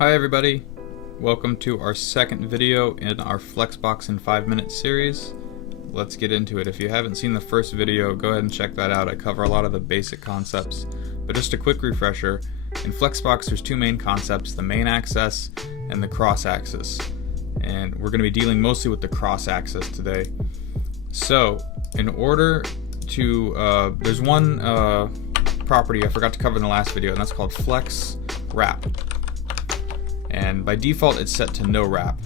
Hi everybody, welcome to our second video in our Flexbox in 5 minute series. Let's get into it. If you haven't seen the first video, go ahead and check that out. I cover a lot of the basic concepts, but just a quick refresher. In Flexbox there's two main concepts, the main axis and the cross axis, and we're going to be dealing mostly with the cross axis today. So in order to, there's one property I forgot to cover in the last video, and that's called flex wrap. And by default it's set to no wrap.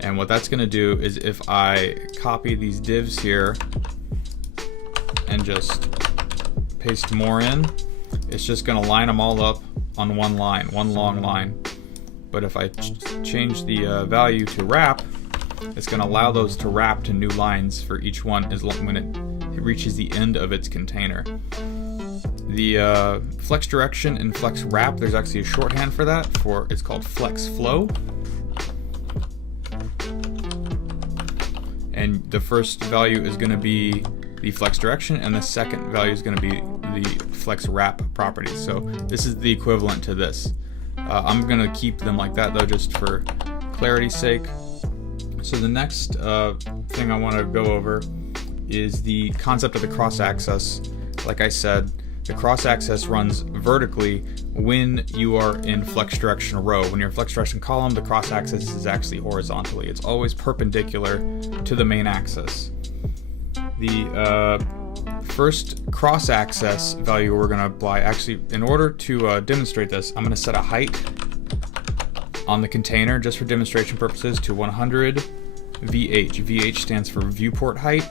And what that's going to do is if I copy these divs here and just paste more in, it's just going to line them all up on one line, one long line. But if I change the value to wrap, it's going to allow those to wrap to new lines for each one when it reaches the end of its container. The flex direction and flex wrap, there's actually a shorthand for that. It's called flex flow. And the first value is going to be the flex direction, and the second value is going to be the flex wrap property. So this is the equivalent to this. I'm going to keep them like that though, just for clarity's sake. So the next thing I want to go over is the concept of the cross axis. Like I said, the cross axis runs vertically when you are in flex direction row. When you're in flex direction column, the cross axis is actually horizontally. It's always perpendicular to the main axis. The first cross axis value we're going to apply, actually in order to demonstrate this, I'm going to set a height on the container just for demonstration purposes to 100 VH. VH stands for viewport height,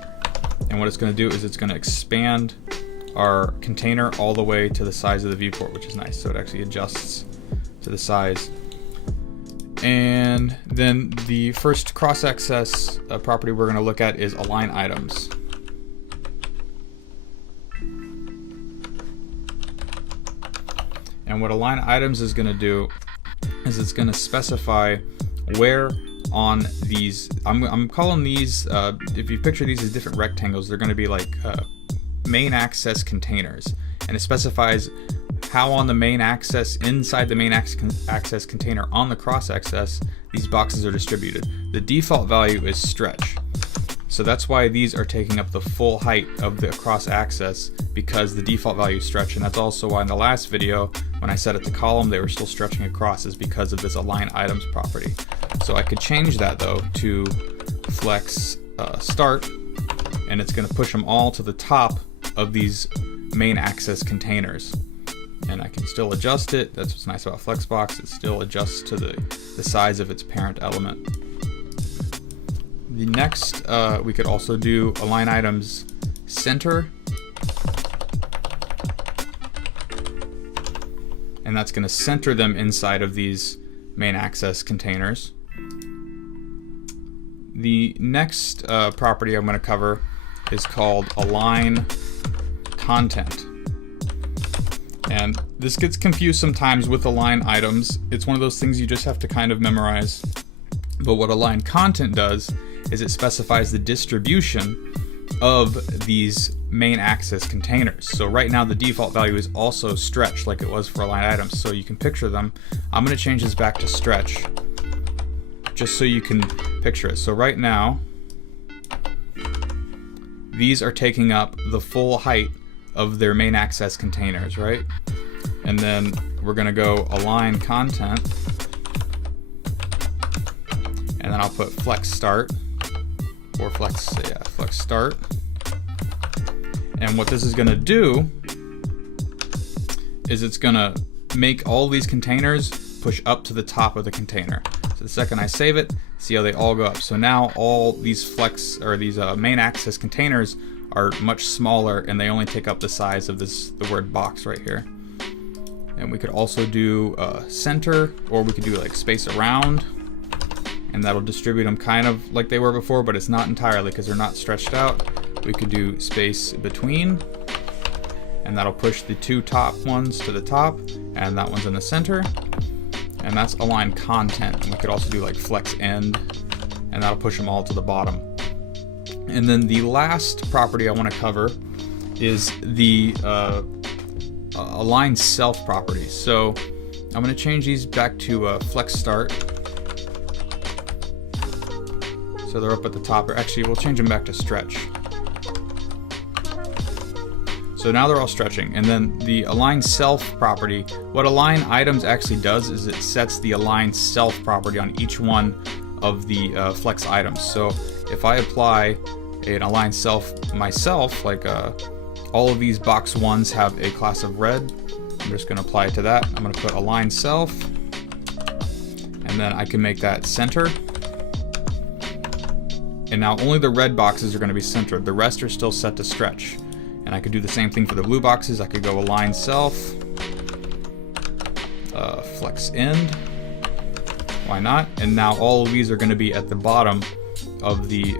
and what it's going to do is it's going to expand our container all the way to the size of the viewport, which is nice. So it actually adjusts to the size. And then the first cross-axis property we're going to look at is align items. And what align items is going to do is it's going to specify where on these, I'm calling these, if you picture these as different rectangles, they're going to be like main axis containers, and it specifies how on the main axis, inside the main axis container on the cross axis, these boxes are distributed. The default value is stretch, so that's why these are taking up the full height of the cross axis, because the default value is stretch. And that's also why in the last video when I set it to column they were still stretching across, is because of this align items property. So I could change that though to flex start, and it's going to push them all to the top of these main axis containers, and I can still adjust it. That's what's nice about Flexbox, it still adjusts to the size of its parent element. The next, we could also do align items center, and that's going to center them inside of these main axis containers. The next property I'm going to cover is called align content. And this gets confused sometimes with align items. It's one of those things you just have to kind of memorize. But what align content does is it specifies the distribution of these main axis containers. So right now the default value is also stretch, like it was for align items. So you can picture them. I'm going to change this back to stretch just so you can picture it. So right now these are taking up the full height of their main axis containers, right? And then we're going to go align content, and then I'll put flex start, or flex start. And what this is going to do is it's going to make all these containers push up to the top of the container. So the second I save it, see how they all go up. So now all these flex, or these main axis containers are much smaller, and they only take up the size of the word box right here. And we could also do center, or we could do like space around, and that'll distribute them kind of like they were before, but it's not entirely because they're not stretched out. We could do space between, and that'll push the two top ones to the top, and that one's in the center, and that's align content. And we could also do like flex end, and that'll push them all to the bottom. And then the last property I want to cover is the align self property. So I'm going to change these back to flex start. So they're up at the top, or actually we'll change them back to stretch. So now they're all stretching. And then the align self property, what align items actually does is it sets the align self property on each one of the flex items. So if I apply an align self myself, like all of these box ones have a class of red, I'm just going to apply it to that. I'm going to put align self, and then I can make that center. And now only the red boxes are going to be centered. The rest are still set to stretch. And I could do the same thing for the blue boxes. I could go align self, flex end, why not? And now all of these are going to be at the bottom of the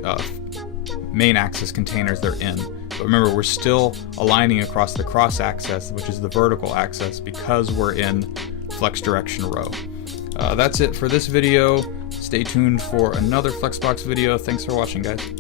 main axis containers they're in. But remember, we're still aligning across the cross axis, which is the vertical axis, because we're in flex direction row. That's it for this video. Stay tuned for another Flexbox video. Thanks for watching, guys.